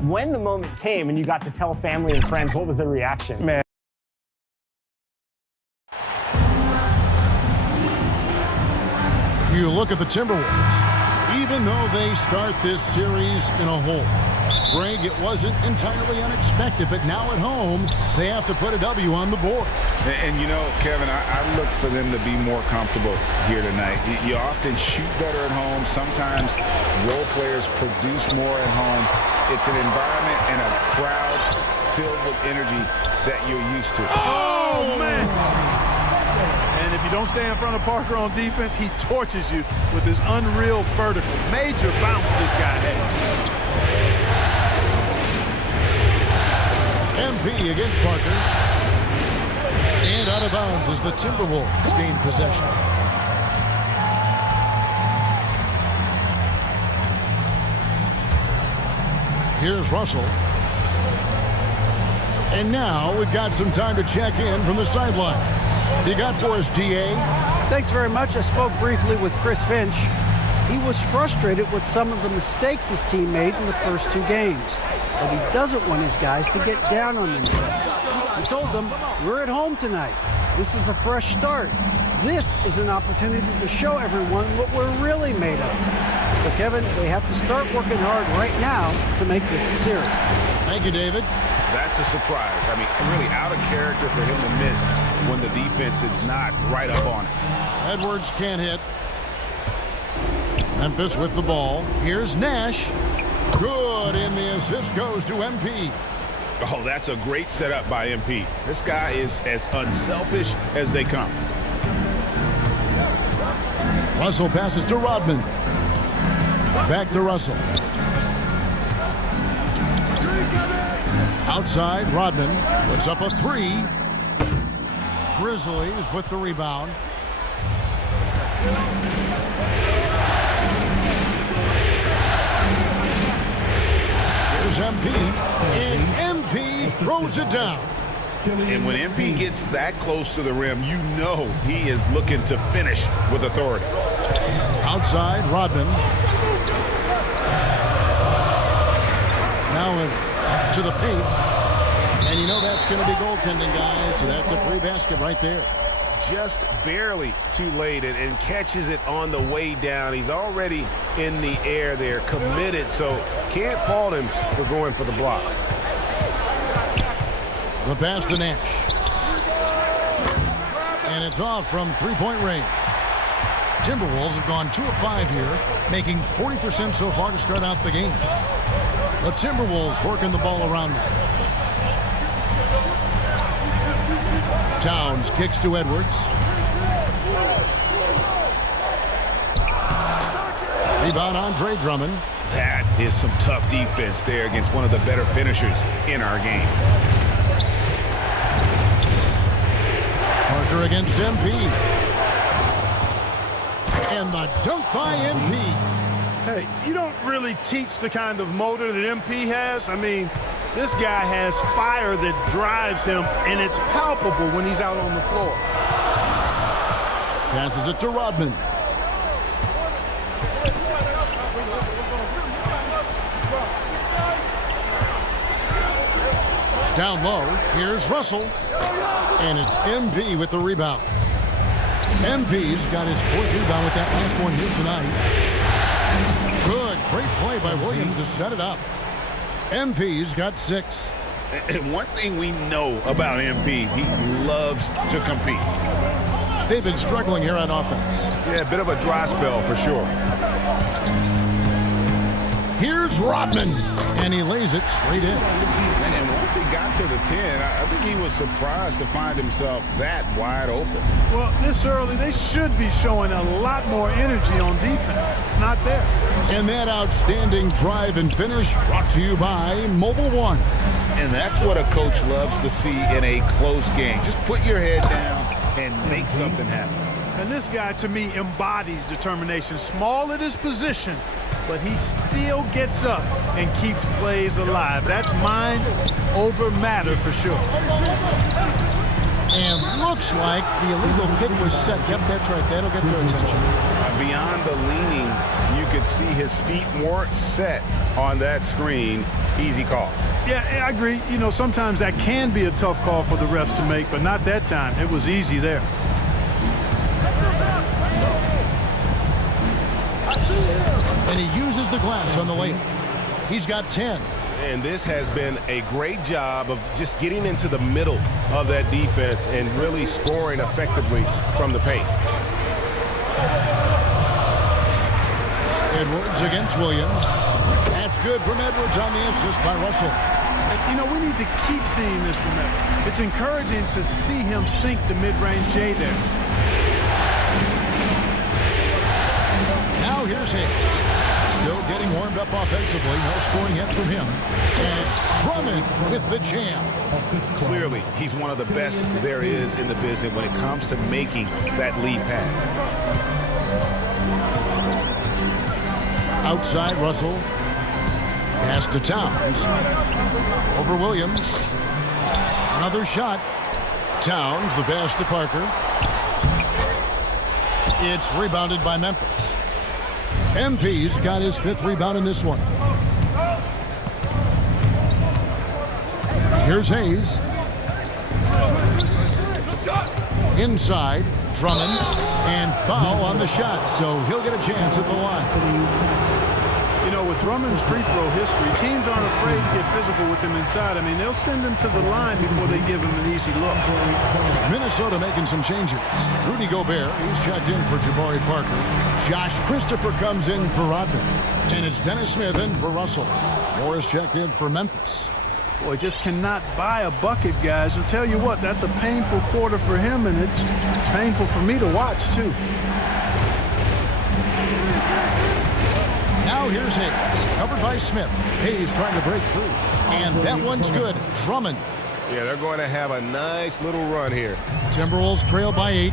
When the moment came and you got to tell family and friends, what was the reaction? Man. You look at the Timberwolves. Even though they start this series in a hole, Greg, it wasn't entirely unexpected, but now at home, they have to put a W on the board. And you know, Kevin, I look for them to be more comfortable here tonight. You often shoot better at home. Sometimes role players produce more at home. It's an environment and a crowd filled with energy that you're used to. Oh, man! And if you don't stay in front of Parker on defense, he torches you with his unreal vertical. Major bounce this guy had. MP against Parker. And out of bounds as the Timberwolves gain possession. Here's Russell. And now we've got some time to check in from the sidelines. You got for us, DA? Thanks very much. I spoke briefly with Chris Finch. He was frustrated with some of the mistakes his team made in the first two games. But he doesn't want his guys to get down on themselves. He told them, we're at home tonight. This is a fresh start. This is an opportunity to show everyone what we're really made of. So, Kevin, they have to start working hard right now to make this a series. Thank you, David. That's a surprise. I mean, really out of character for him to miss when the defense is not right up on it. Edwards can't hit. Memphis with the ball. Here's Nash. Good, and the assist goes to MP. Oh, that's a great setup by MP. This guy is as unselfish as they come. Russell passes to Rodman. Back to Russell. Outside, Rodman puts up a three. Grizzlies with the rebound. Here's MP, and MP throws it down. And when MP gets that close to the rim, you know he is looking to finish with authority. Outside, Rodman. Now to the paint. And you know that's going to be goaltending, guys, so that's a free basket right there. Just barely too late and catches it on the way down. He's already in the air there, committed, so can't fault him for going for the block. The pass to Nash. And it's off from three-point range. Timberwolves have gone 2 of 5 here, making 40% so far to start out the game. The Timberwolves working the ball around now. Towns kicks to Edwards. Rebound, Andre Drummond. That is some tough defense there against one of the better finishers in our game. Parker against MP. And the dunk by MP. Hey, you don't really teach the kind of motor that MP has. I mean, this guy has fire that drives him, and it's palpable when he's out on the floor. Passes it to Rodman. Down low, here's Russell. And it's MP with the rebound. MP's got his 4th rebound with that last one here tonight. Good, great play by Williams to set it up. MP's got 6. And one thing we know about MP, he loves to compete. They've been struggling here on offense. Yeah, a bit of a dry spell for sure. Here's Rodman, and he lays it straight in. And once he got to the 10, I think he was surprised to find himself that wide open. Well, this early, they should be showing a lot more energy on defense. It's not there. And that outstanding drive and finish brought to you by Mobile One. And that's what a coach loves to see in a close game. Just put your head down and make something happen. And this guy, to me, embodies determination. Small at his position, but he still gets up and keeps plays alive. That's mind over matter for sure. And Looks like the illegal kick was set. Yep, that's right. That'll get their attention. Beyond the leaning, you could see his feet more set on that screen. Easy call. Yeah, I agree. You know, sometimes that can be a tough call for the refs to make, but not that time. It was easy there. And he uses the glass on the layup. He's got 10. And this has been a great job of just getting into the middle of that defense and really scoring effectively from the paint. Edwards against Williams. That's good from Edwards on the assist by Russell. You know, we need to keep seeing this from him. It's encouraging to see him sink the mid-range J there. Now here's Hayes. Still getting warmed up offensively. No scoring yet from him. And Drummond with the jam. Clearly, he's one of the best there is in the business when it comes to making that lead pass. Outside Russell. Pass to Towns. Over Williams. Another shot. Towns, the pass to Parker. It's rebounded by Memphis. MP's got his 5th rebound in this one. Here's Hayes. Inside, Drummond, and foul on the shot, so he'll get a chance at the line. You know, with Drummond's free throw history, teams aren't afraid to get physical with him inside. I mean, they'll send him to the line before they give him an easy look. Minnesota making some changes. Rudy Gobert, he's checked in for Jabari Parker. Josh Christopher comes in for Rodman. And it's Dennis Smith in for Russell. Morris checked in for Memphis. Boy, just cannot buy a bucket, guys. I'll tell you what, that's a painful quarter for him, and it's painful for me to watch, too. Now here's Hayes, covered by Smith. Hayes trying to break through. And that one's good. Drummond. Yeah, they're going to have a nice little run here. Timberwolves trail by 8.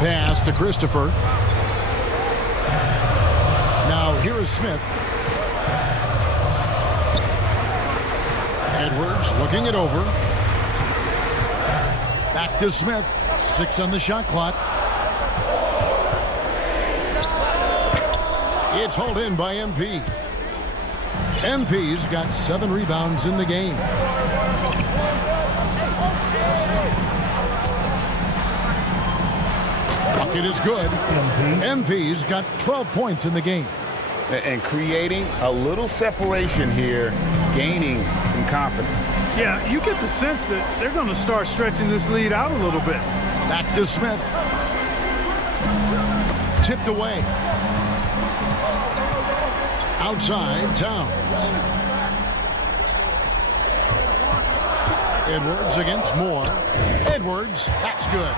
Pass to Christopher. Now here is Smith. Edwards looking it over. Back to Smith. 6 on the shot clock. It's hauled in by MP. MP's got 7 rebounds in the game. Bucket is good. MP's got 12 points in the game. And creating a little separation here, gaining some confidence. Yeah, you get the sense that they're going to start stretching this lead out a little bit. Back to Smith. Tipped away. Outside, Towns. Edwards against Moore. Edwards, that's good.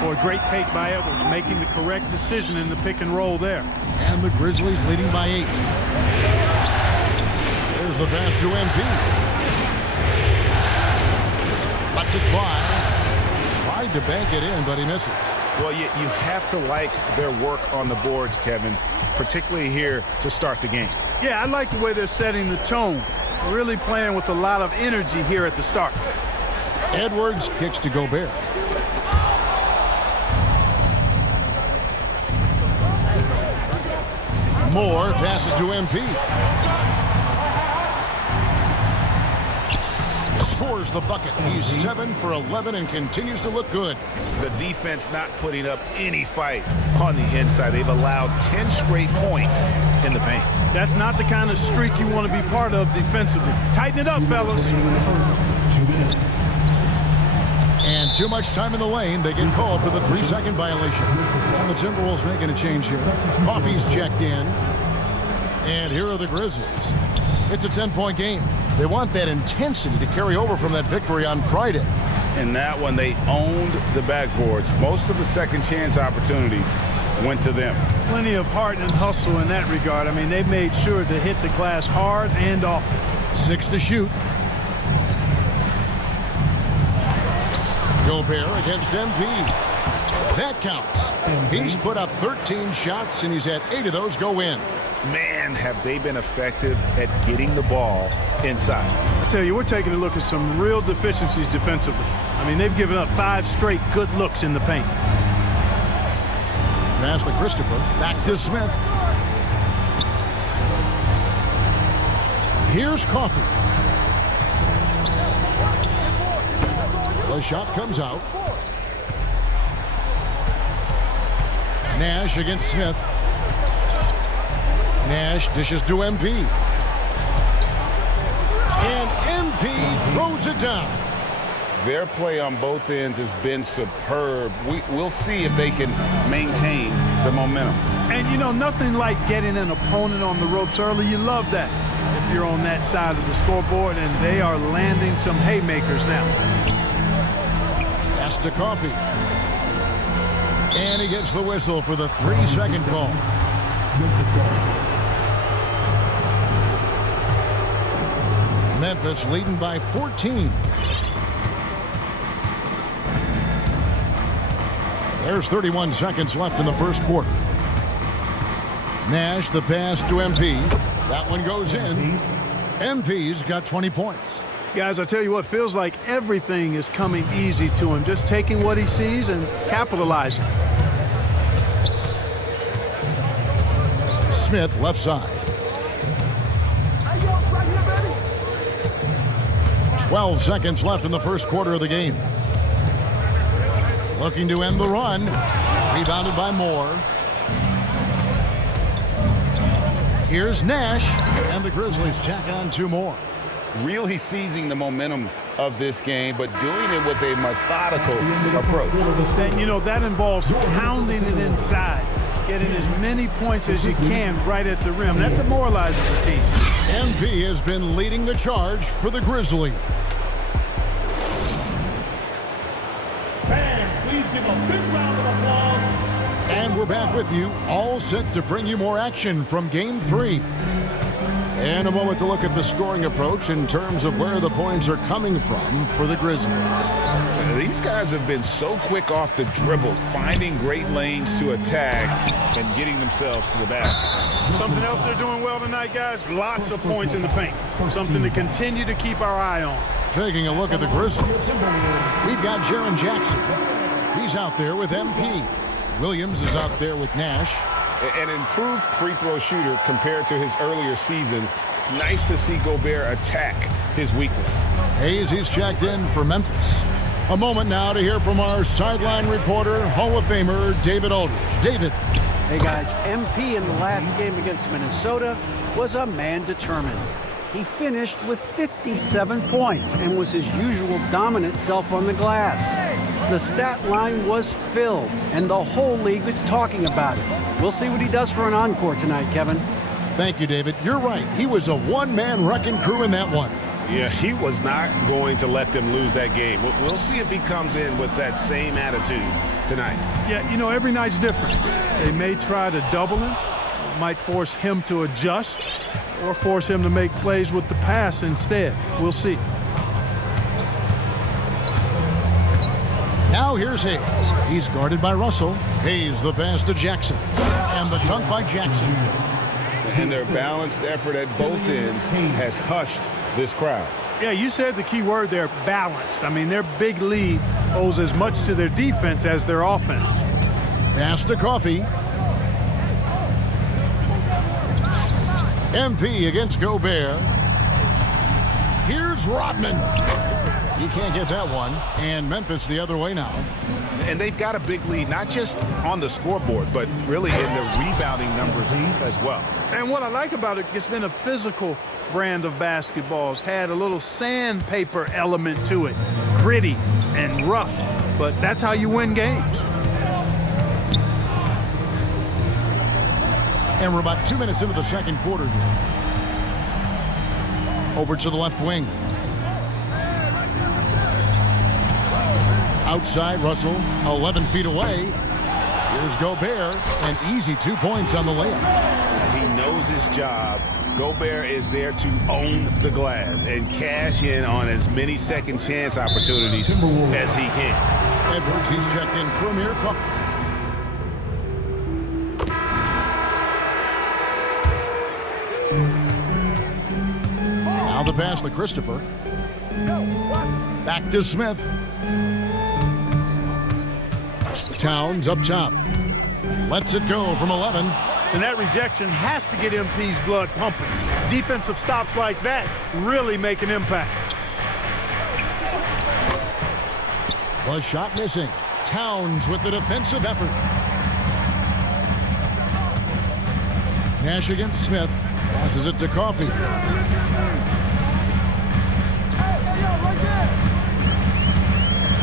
Boy, great take by Edwards, making the correct decision in the pick and roll there. And the Grizzlies leading by 8. There's the pass to MP. Lets it fly. Tried to bank it in, but he misses. Well, you have to like their work on the boards, Kevin, particularly here to start the game. Yeah, I like the way they're setting the tone. Really playing with a lot of energy here at the start. Edwards kicks to Gobert. Moore passes to MP. Scores the bucket. He's 7 for 11 and continues to look good. The defense not putting up any fight on the inside. They've allowed 10 straight points in the paint. That's not the kind of streak you want to be part of defensively. Tighten it up, fellas. And too much time in the lane. They get called for the 3-second violation. And the Timberwolves making a change here. Coffey's checked in. And here are the Grizzlies. It's a 10-point game. They want that intensity to carry over from that victory on Friday. In that one, they owned the backboards. Most of the second chance opportunities went to them. Plenty of heart and hustle in that regard. I mean, they made sure to hit the glass hard and often. 6 to shoot. Gobert against MP. That counts. He's put up 13 shots, and he's had 8 of those go in. Man, have they been effective at getting the ball inside. I tell you, we're taking a look at some real deficiencies defensively. I mean, they've given up 5 straight good looks in the paint. Pass to Christopher. Back to Smith. Here's Coffee. The shot comes out. Nash against Smith. Nash dishes to MP. And MP throws it down. Their play on both ends has been superb. We'll see if they can maintain the momentum. And, you know, nothing like getting an opponent on the ropes early. You love that if you're on that side of the scoreboard, and they are landing some haymakers now. Pass to Coffee. And he gets the whistle for the 3-second call. Memphis leading by 14. There's 31 seconds left in the first quarter. Nash, the pass to MP. That one goes in. MP's got 20 points. Guys, I tell you what, feels like everything is coming easy to him. Just taking what he sees and capitalizing. Smith, left side. 12 seconds left in the first quarter of the game. Looking to end the run. Rebounded by Moore. Here's Nash, and the Grizzlies tack on 2 more. Really seizing the momentum of this game, but doing it with a methodical approach. And, you know, that involves pounding it inside, getting as many points as you can right at the rim. That demoralizes the team. MP has been leading the charge for the Grizzlies. Fans, please give a big round of applause. And we're back with you, all set to bring you more action from Game 3. And a moment to look at the scoring approach in terms of where the points are coming from for the Grizzlies. These guys have been so quick off the dribble, finding great lanes to attack and getting themselves to the basket. Something else they're doing well tonight, guys, lots of points in the paint. Something to continue to keep our eye on. Taking a look at the Grizzlies, we've got Jaren Jackson. He's out there with MP. Williams is out there with Nash. An improved free throw shooter compared to his earlier seasons. Nice to see Gobert attack his weakness. Hayes, he's checked in for Memphis. A moment now to hear from our sideline reporter, Hall of Famer David Aldridge. David. Hey guys, MP in the last game against Minnesota was a man determined. He finished with 57 points and was his usual dominant self on the glass. The stat line was filled, and the whole league is talking about it. We'll see what he does for an encore tonight, Kevin. Thank you, David. You're right. He was a one-man wrecking crew in that one. Yeah, he was not going to let them lose that game. We'll see if he comes in with that same attitude tonight. Yeah, you know, every night's different. They may try to double him, might force him to adjust, or force him to make plays with the pass instead. We'll see. Now here's Hayes. He's guarded by Russell. Hayes, the pass to Jackson. And the dunk by Jackson. And their balanced effort at both ends has hushed this crowd. Yeah, you said the key word there, balanced. I mean, their big lead owes as much to their defense as their offense. Pass to Coffee. MP against Gobert. Here's Rodman. He can't get that one. And Memphis the other way now. And they've got a big lead, not just on the scoreboard, but really in the rebounding numbers as well. And what I like about it, it's been a physical brand of basketball. It's had a little sandpaper element to it. Gritty and rough, but that's how you win games. And we're about 2 minutes into the second quarter here. Over to the left wing. Outside, Russell, 11 feet away. Here's Gobert, an easy 2 points on the layup. He knows his job. Gobert is there to own the glass and cash in on as many second chance opportunities as he can. Edwards, he's checked in. Premier Cup. Now the pass to Christopher. Back to Smith. Towns up top. Lets it go from 11. And that rejection has to get MP's blood pumping. Defensive stops like that really make an impact. The shot missing. Towns with the defensive effort. Nash against Smith. Passes it to Coffey.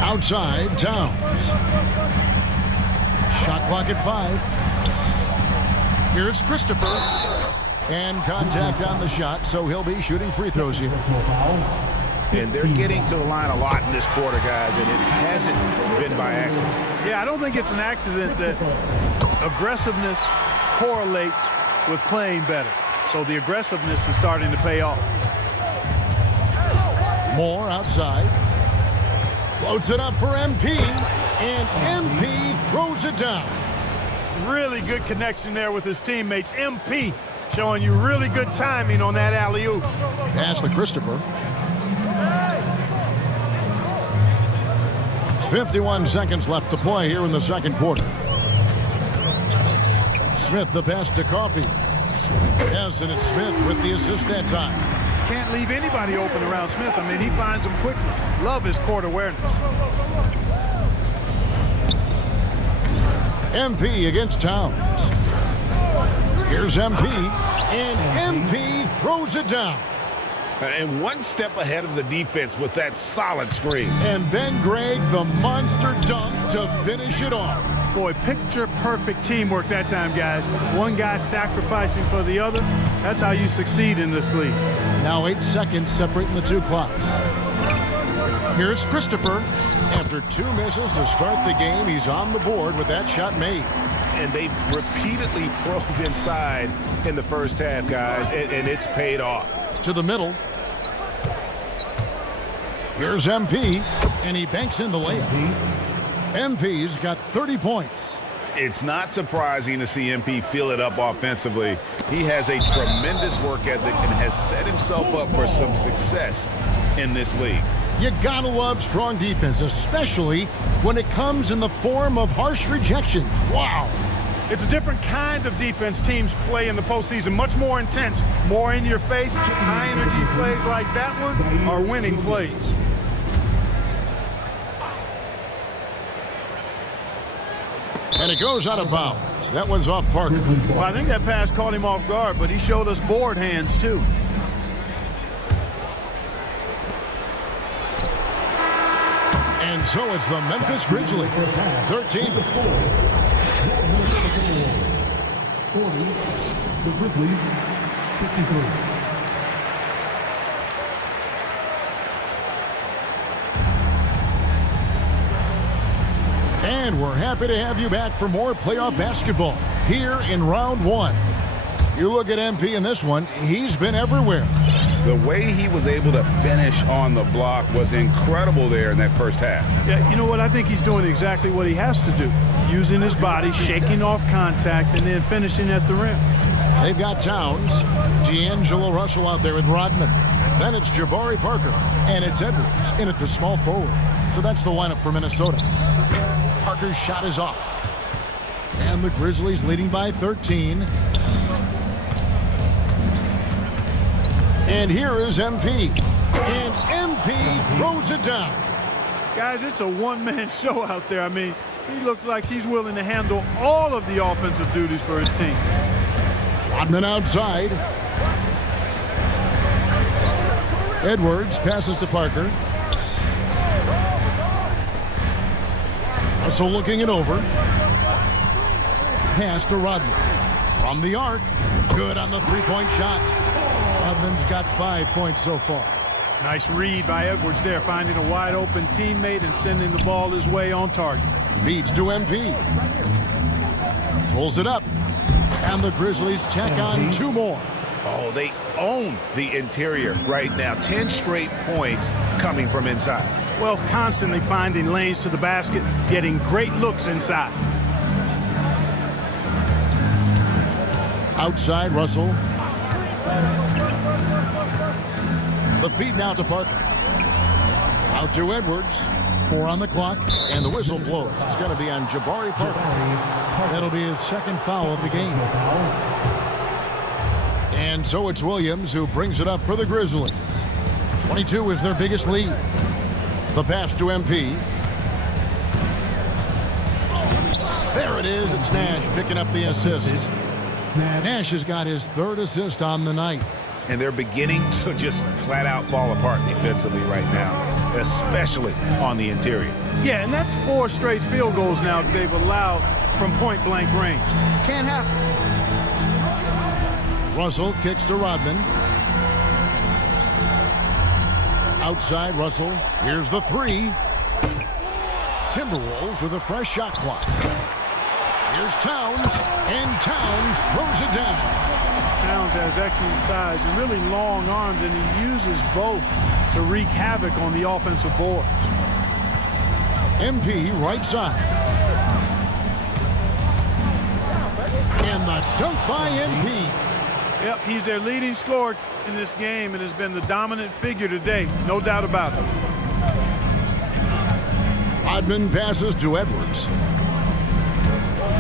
Outside, Towns. Shot clock at 5. Here's Christopher. And contact on the shot, so he'll be shooting free throws here. And they're getting to the line a lot in this quarter, guys, and it hasn't been by accident. Yeah, I don't think it's an accident that aggressiveness correlates with playing better. So the aggressiveness is starting to pay off. Moore outside. Floats it up for MP. And MP throws it down. Really good connection there with his teammates. MP showing you really good timing on that alley-oop. Pass to Christopher. 51 seconds left to play here in the second quarter. Smith the pass to Coffey. Yes, and it's Smith with the assist that time. Can't leave anybody open around Smith. I mean, he finds them quickly. Love his court awareness. MP against Towns. Here's MP, and MP throws it down. And one step ahead of the defense with that solid screen. And then Greg, the monster dunk to finish it off. Boy, picture-perfect teamwork that time, guys. One guy sacrificing for the other. That's how you succeed in this league. Now 8 seconds separating the two clocks. Here's Christopher. After 2 misses to start the game, he's on the board with that shot made. And they've repeatedly probed inside in the first half, guys, and it's paid off. To the middle. Here's MP, and he banks in the layup. MP's got 30 points. It's not surprising to see MP fill it up offensively. He has a tremendous work ethic and has set himself up for some success in this league. You gotta love strong defense, especially when it comes in the form of harsh rejections. Wow. It's a different kind of defense teams play in the postseason. Much more intense, more in your face. High-energy plays like that one are winning plays. And it goes out of bounds. That one's off Parker. Well, I think that pass caught him off guard, but he showed us board hands, too. And so it's the Memphis Grizzlies, 13-4. The Grizzlies, 53. And we're happy to have you back for more playoff basketball here in round 1. You look at MP in this one, he's been everywhere. The way he was able to finish on the block was incredible there in that first half. Yeah, you know what? I think he's doing exactly what he has to do. Using his body, shaking off contact, and then finishing at the rim. They've got Towns, D'Angelo Russell out there with Rodman. Then it's Jabari Parker, and it's Edwards in at the small forward. So that's the lineup for Minnesota. Parker's shot is off. And the Grizzlies leading by 13. And here is MP. And MP throws it down. Guys, it's a one-man show out there. I mean, he looks like he's willing to handle all of the offensive duties for his team. Rodman outside. Edwards passes to Parker. Russell looking it over. Pass to Rodman. From the arc. Good on the three-point shot. Rodman's got 5 points so far. Nice read by Edwards there, finding a wide-open teammate and sending the ball his way on target. Feeds to MP. Pulls it up. And the Grizzlies check on 2 more. Oh, they own the interior right now. 10 straight points coming from inside. Well, constantly finding lanes to the basket, getting great looks inside. Outside, Russell. The feed now to Parker. Out to Edwards. 4 on the clock, and the whistle blows. It's going to be on Jabari Parker. That'll be his second foul of the game. And so it's Williams who brings it up for the Grizzlies. 22 is their biggest lead. The pass to MP. There it is. It's Nash picking up the assist. Nash has got his 3rd assist on the night. And they're beginning to just flat out fall apart defensively right now, especially on the interior. Yeah, and that's 4 straight field goals now that they've allowed from point-blank range. Can't happen. Russell kicks to Rodman. Outside Russell. Here's the 3. Timberwolves with a fresh shot clock. Here's Towns, and Towns throws it down. Towns has excellent size and really long arms, and he uses both to wreak havoc on the offensive boards. MP right side. And the dunk by MP. Yep, he's their leading scorer in this game and has been the dominant figure today, no doubt about it. Rodman passes to Edwards.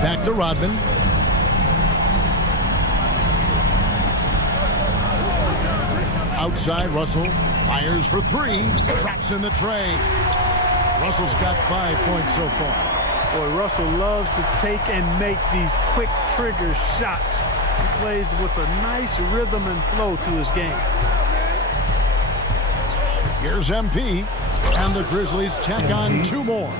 Back to Rodman. Outside Russell. Fires for 3. Traps in the tray. Russell's got 5 points so far. Boy, Russell loves to take and make these quick trigger shots. He plays with a nice rhythm and flow to his game. Here's MP, and the Grizzlies tack on 2 more.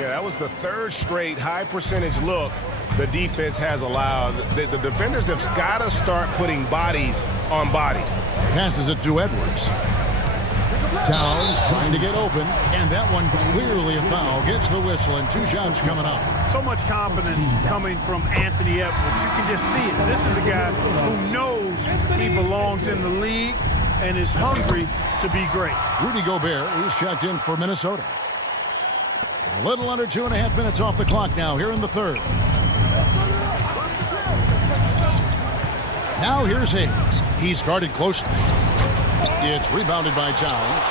Yeah, that was the 3rd straight high percentage look the defense has allowed. The defenders have got to start putting bodies on bodies. Passes it to Edwards. Towns trying to get open, and that one clearly a foul. Gets the whistle, and 2 shots coming up. So much confidence coming from Anthony Edwards. You can just see it. This is a guy who knows he belongs in the league and is hungry to be great. Rudy Gobert, who's checked in for Minnesota. A little under 2.5 minutes off the clock now here in the 3rd. Now here's Hayes. He's guarded closely. It's rebounded by Towns.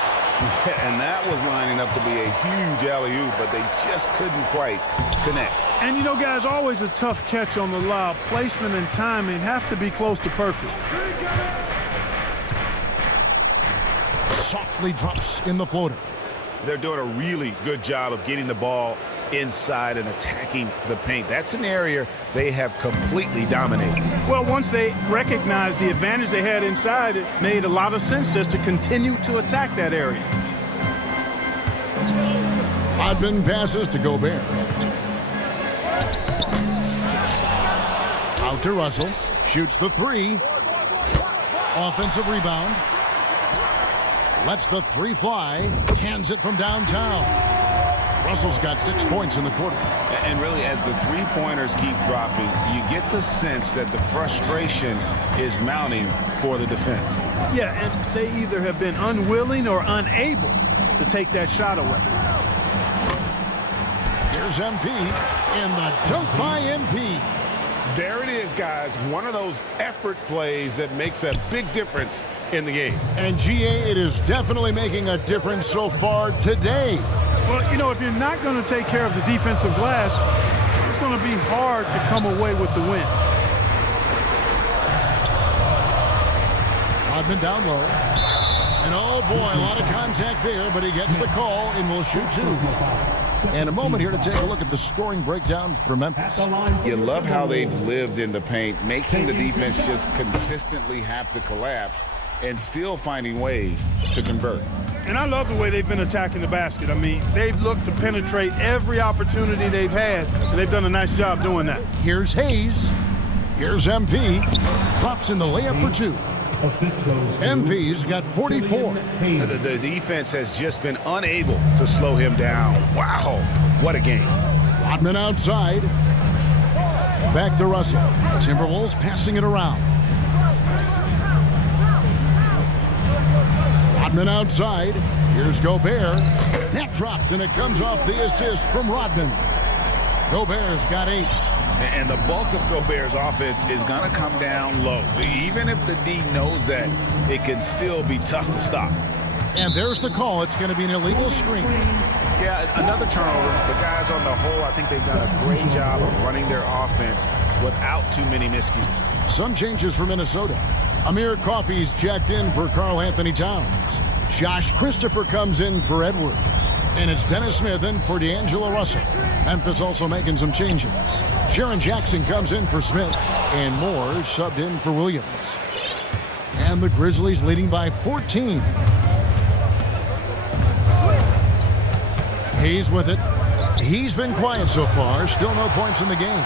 Yeah, and that was lining up to be a huge alley-oop, but they just couldn't quite connect. And you know, guys, always a tough catch on the lob. Placement and timing have to be close to perfect. Softly drops in the floater. They're doing a really good job of getting the ball inside and attacking the paint. That's an area they have completely dominated. Well, once they recognized the advantage they had inside, it made a lot of sense just to continue to attack that area. Rodman passes to Gobert. Out to Russell. Shoots the 3. Offensive rebound. Lets the 3 fly. Cans it from downtown. Russell's got 6 points in the quarter. And really, as the 3-pointers keep dropping, you get the sense that the frustration is mounting for the defense. Yeah, and they either have been unwilling or unable to take that shot away. Here's MP, and the dunk by MP. There it is, guys. One of those effort plays that makes a big difference in the game. And GA, it is definitely making a difference so far today. Well, you know, if you're not going to take care of the defensive glass, it's going to be hard to come away with the win. Rodman down low. And oh boy, a lot of contact there, but he gets the call and will shoot 2. And a moment here to take a look at the scoring breakdown for Memphis. You love how they've lived in the paint, making the defense just consistently have to collapse and still finding ways to convert. And I love the way they've been attacking the basket. I mean, they've looked to penetrate every opportunity they've had, and they've done a nice job doing that. Here's Hayes. Here's MP. Drops in the layup for 2. MP's got 44. The defense has just been unable to slow him down. Wow, what a game. Rodman outside. Back to Russell. Timberwolves passing it around. Rodman outside. Here's Gobert. That drops, and it comes off the assist from Rodman. Gobert's got 8. And the bulk of Gobert's offense is going to come down low. Even if the D knows that, it can still be tough to stop. And there's the call. It's going to be an illegal screen. Yeah, another turnover. The guys on the whole, I think they've done a great job of running their offense without too many miscues. Some changes for Minnesota. Amir Coffey's checked in for Karl Anthony Towns. Josh Christopher comes in for Edwards. And it's Dennis Smith in for D'Angelo Russell. Memphis also making some changes. Sharon Jackson comes in for Smith. And Moore subbed in for Williams. And the Grizzlies leading by 14. Hayes with it. He's been quiet so far. Still no points in the game.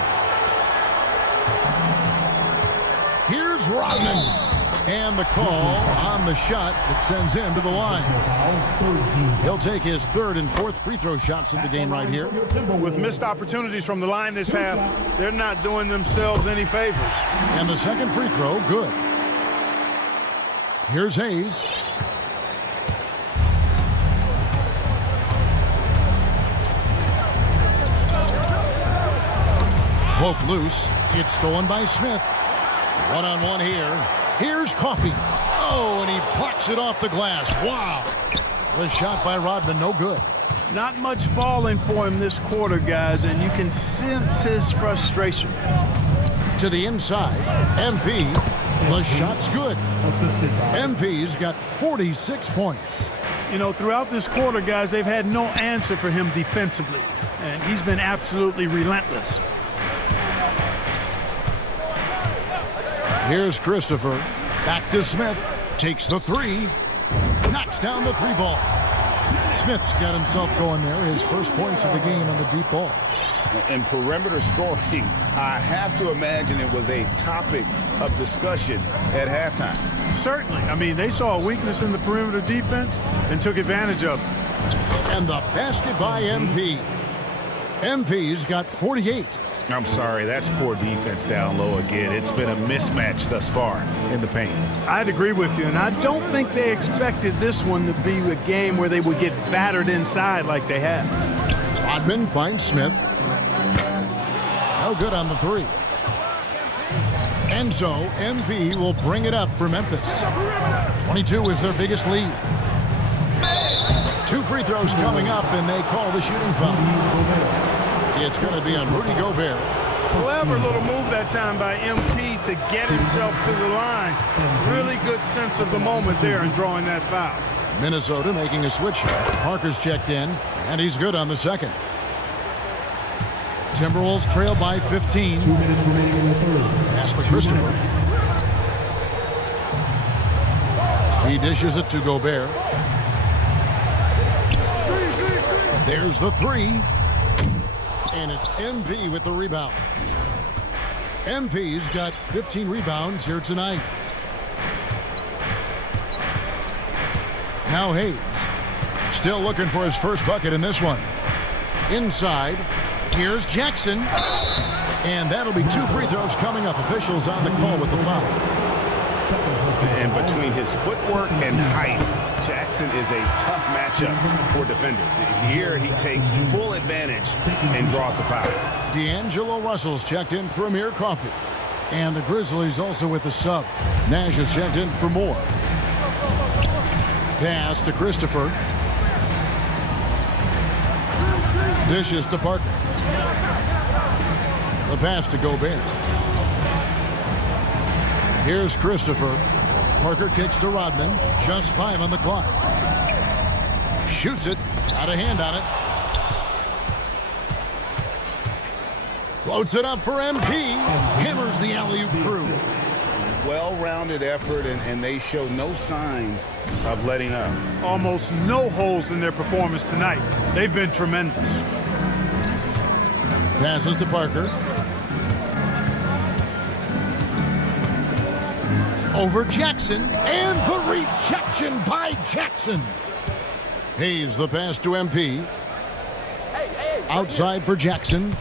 Here's Rodman. And the call on the shot that sends him to the line. He'll take his third and fourth free throw shots of the game right here. With missed opportunities from the line this half, they're not doing themselves any favors. And the second free throw, good. Here's Hayes. Poke loose. It's stolen by Smith. One-on-one here. Here's Coffey. Oh, and he blocks it off the glass. Wow. The shot by Rodman, no good. Not much falling for him this quarter, guys, and you can sense his frustration. To the inside, MP. The shot's good. MP's got 46 points. You know, throughout this quarter, guys, they've had no answer for him defensively, and he's been absolutely relentless. Here's Christopher. Back to Smith. Takes the three. Knocks down the three ball. Smith's got himself going there. His first points of the game on the deep ball. And perimeter scoring, I have to imagine it was a topic of discussion at halftime. Certainly. I mean, they saw a weakness in the perimeter defense and took advantage of it. And the basket by MP. MP's got 48. I'm sorry, that's poor defense down low again. It's been a mismatch thus far in the paint. I'd agree with you, and I don't think they expected this one to be a game where they would get battered inside like they had. Rodman finds Smith. No good on the three. And so MP will bring it up for Memphis. 22 is their biggest lead. Two free throws coming up, and they call the shooting foul. It's going to be on Rudy Gobert. Clever little move that time by MP to get himself to the line. Really good sense of the moment there in drawing that foul. Minnesota making a switch. Parker's checked in, and he's good on the second. Timberwolves trail by 15. 2 minutes remaining in the third. Pass to Christopher. He dishes it to Gobert. There's the three. And it's MP with the rebound. MP's got 15 rebounds here tonight. Now Hayes. Still looking for his first bucket in this one. Inside. Here's Jackson. And that'll be two free throws coming up. Officials on the call with the foul. And between his footwork and height, Jackson is a tough matchup for defenders. Here he takes full advantage and draws the foul. D'Angelo Russell's checked in for Amir Coffey. And the Grizzlies also with the sub. Nash is checked in for Moore. Pass to Christopher. Dishes to Parker. The pass to Gobert. Here's Christopher. Parker kicks to Rodman. Just 5 on the clock. Shoots it. Got a hand on it. Floats it up for MP. Hammers the alley-oop through. Well-rounded effort, and they show no signs Of letting up. Almost no holes in their performance tonight. They've been tremendous. Passes to Parker. Over Jackson, and the rejection by Jackson. Hayes the pass to MP. Outside for Jackson.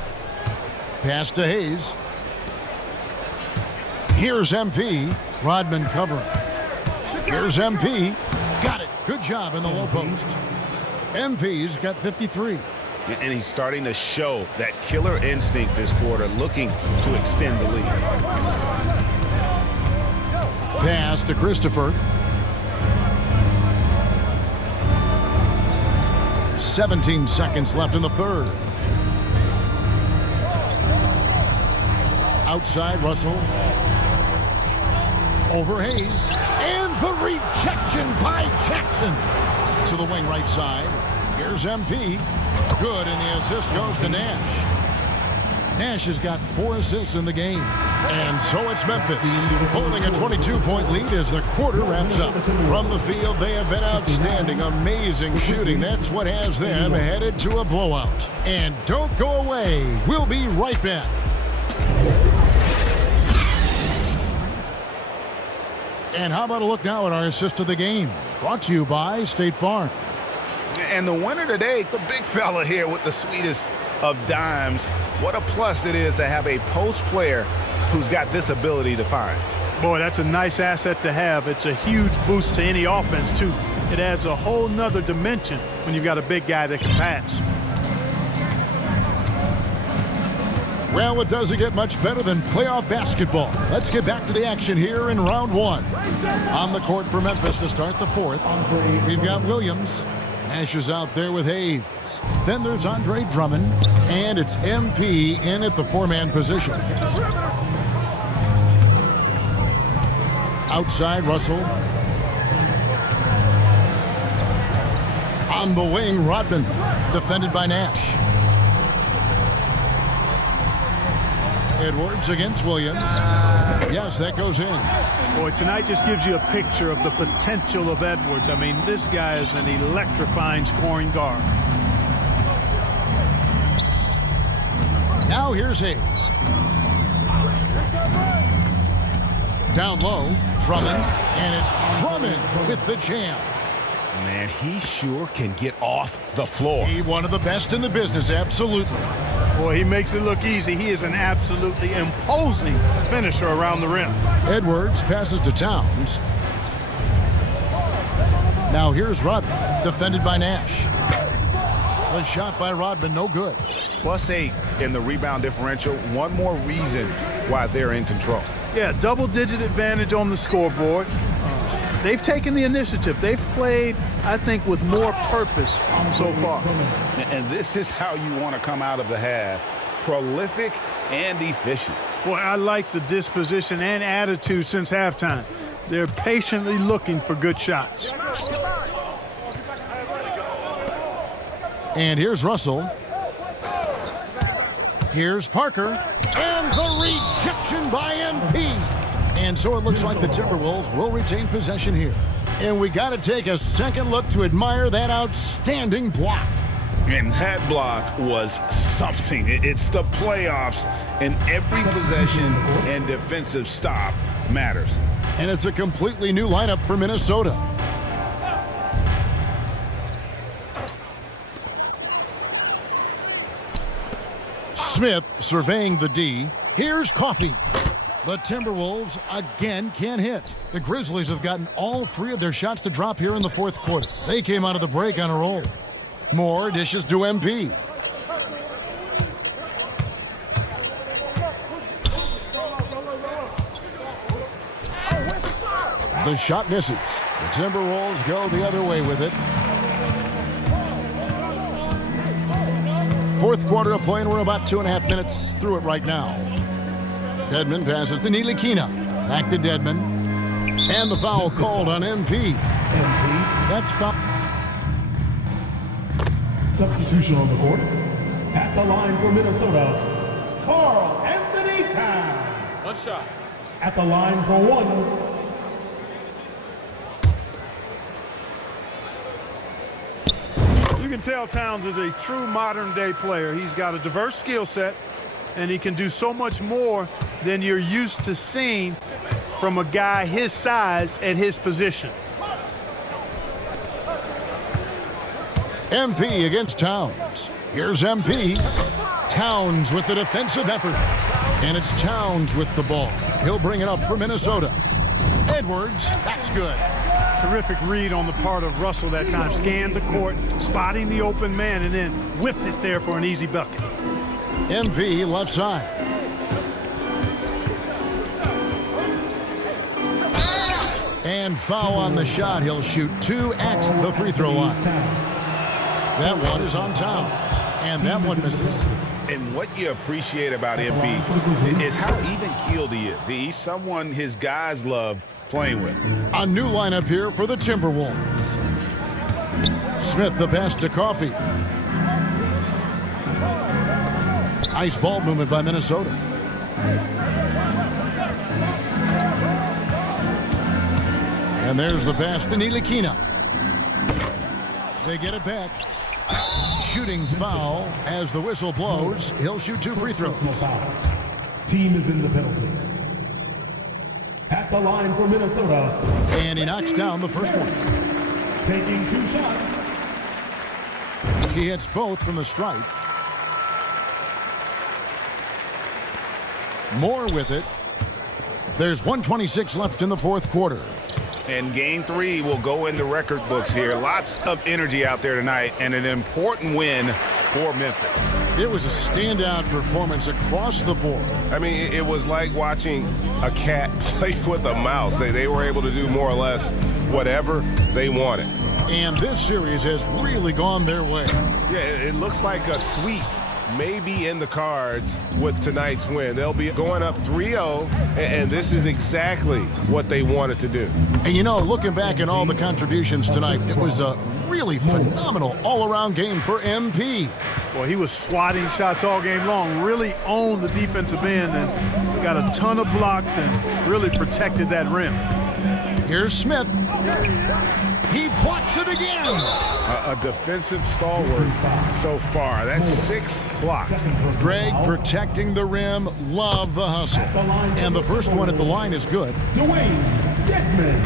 Pass to Hayes. Here's MP. Rodman covering. Here's MP. Got it. Good job in the low post. MP's got 53. And he's starting to show that killer instinct this quarter, looking to extend the lead. Pass to Christopher. 17 seconds left in the third. Outside, Russell. Over Hayes. And the rejection by Jackson. To the wing right side. Here's MP. Good, and the assist goes to Nash. Nash has got 4 assists in the game. And so it's Memphis, holding a 22-point lead as the quarter wraps up. From the field, they have been outstanding, amazing shooting. That's what has them headed to a blowout. And don't go away. We'll be right back. And how about a look now at our assist of the game? Brought to you by State Farm. And the winner today, the big fella here with the sweetest of dimes. What a plus it is to have a post player who's got this ability to find. Boy, that's a nice asset to have. It's a huge boost to any offense, too. It adds a whole nother dimension when you've got a big guy that can pass. Well, it doesn't get much better than playoff basketball. Let's get back to the action here in round 1. On the court for Memphis to start the 4th. We've got Williams. Nash is out there with Hayes. Then there's Andre Drummond. And it's MP in at the 4-man position. Outside, Russell. On the wing, Rodman. Defended by Nash. Edwards against Williams. Yes, that goes in. Boy, tonight just gives you a picture of the potential of Edwards. I mean, this guy is an electrifying scoring guard. Now here's Hayes. Down low, Drummond, and it's Drummond with the jam. Man, he sure can get off the floor. He one of the best in the business, absolutely. Boy, he makes it look easy. He is an absolutely imposing finisher around the rim. Edwards passes to Towns. Now here's Rodman, defended by Nash. The shot by Rodman, no good. +8 in the rebound differential. One more reason why they're in control. Yeah, double-digit advantage on the scoreboard. They've taken the initiative. They've played, I think, with more purpose so far. And this is how you want to come out of the half. Prolific and efficient. Boy, I like the disposition and attitude since halftime. They're patiently looking for good shots. And here's Russell. Here's Parker. And the rejection by MP. And so it looks like the Timberwolves will retain possession here. And we got to take a second look to admire that outstanding block. And that block was something. It's the playoffs, and every possession and defensive stop matters. And it's a completely new lineup for Minnesota. Smith surveying the D. Here's Coffey. The Timberwolves again can't hit. The Grizzlies have gotten all 3 of their shots to drop here in the 4th quarter. They came out of the break on a roll. More dishes to MP. The shot misses. The Timberwolves go the other way with it. 4th quarter of play, and we're about 2.5 minutes through it right now. Dedmon passes to Ntilikina. Back to Dedmon. And the foul called on MP. That's foul. Substitution on the court. At the line for Minnesota, Carl Anthony Towns. One shot. At the line for 1. You can tell Towns is a true modern-day player. He's got a diverse skill set, and he can do so much more than you're used to seeing from a guy his size at his position. MP against Towns. Here's MP. Towns with the defensive effort. And it's Towns with the ball. He'll bring it up for Minnesota. Edwards, that's good. Terrific read on the part of Russell that time. Scanned the court, spotting the open man, and then whipped it there for an easy bucket. MP left side. And foul on the shot. He'll shoot 2 at the free throw line. That one is on Towns. And that one misses. And what you appreciate about MP is how even-keeled he is. He's someone his guys love playing with. A new lineup here for the Timberwolves. Smith the pass to Coffey. Nice ball movement by Minnesota. And there's the pass to Ntilikina. They get it back. Shooting foul as the whistle blows. He'll shoot 2 free throws. Team is in the penalty. At the line for Minnesota. And he knocks down the first one. Taking 2 shots. He hits both from the stripe. Moore with it. There's 1:26 left in the fourth quarter. And game 3 will go in the record books here. Lots of energy out there tonight and an important win for Memphis. It was a standout performance across the board. I mean, it was like watching a cat play with a mouse. They were able to do more or less whatever they wanted. And this series has really gone their way. Yeah, it looks like a sweep may be in the cards with tonight's win. They'll be going up 3-0, and this is exactly what they wanted to do. And you know, looking back at all the contributions tonight, it was a really phenomenal all-around game for MP. Well, he was swatting shots all game long, really owned the defensive end and got a ton of blocks and really protected that rim. Here's Smith. He blocks it again. A defensive stalwart so far. That's 6 blocks. Greg protecting the rim. Love the hustle. And the first one at the line is good. Dwayne Dedman.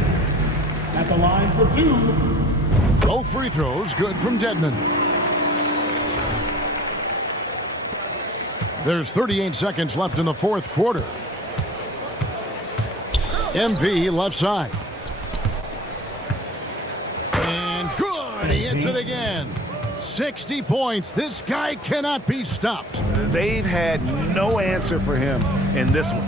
At the line for 2. Both free throws good from Dedman. There's 38 seconds left in the fourth quarter. MP left side. And good. He hits it again. 60 points. This guy cannot be stopped. They've had no answer for him in this one.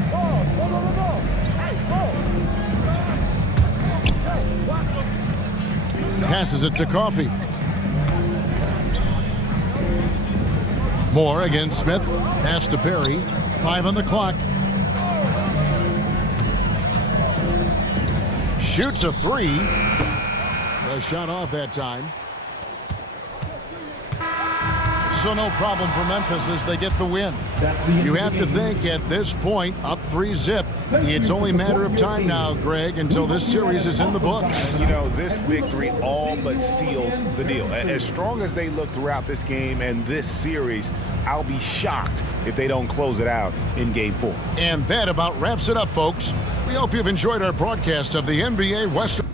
Passes it to Coffey. Moore against Smith. Pass to Perry. 5 on the clock. Shoots a 3. A shot off that time. So no problem for Memphis as they get the win. You have to think at this point, up 3-zip. It's only a matter of time now, Greg, until this series is in the books. You know, this victory all but seals the deal. As strong as they look throughout this game and this series, I'll be shocked if they don't close it out in Game 4. And that about wraps it up, folks. We hope you've enjoyed our broadcast of the NBA Western.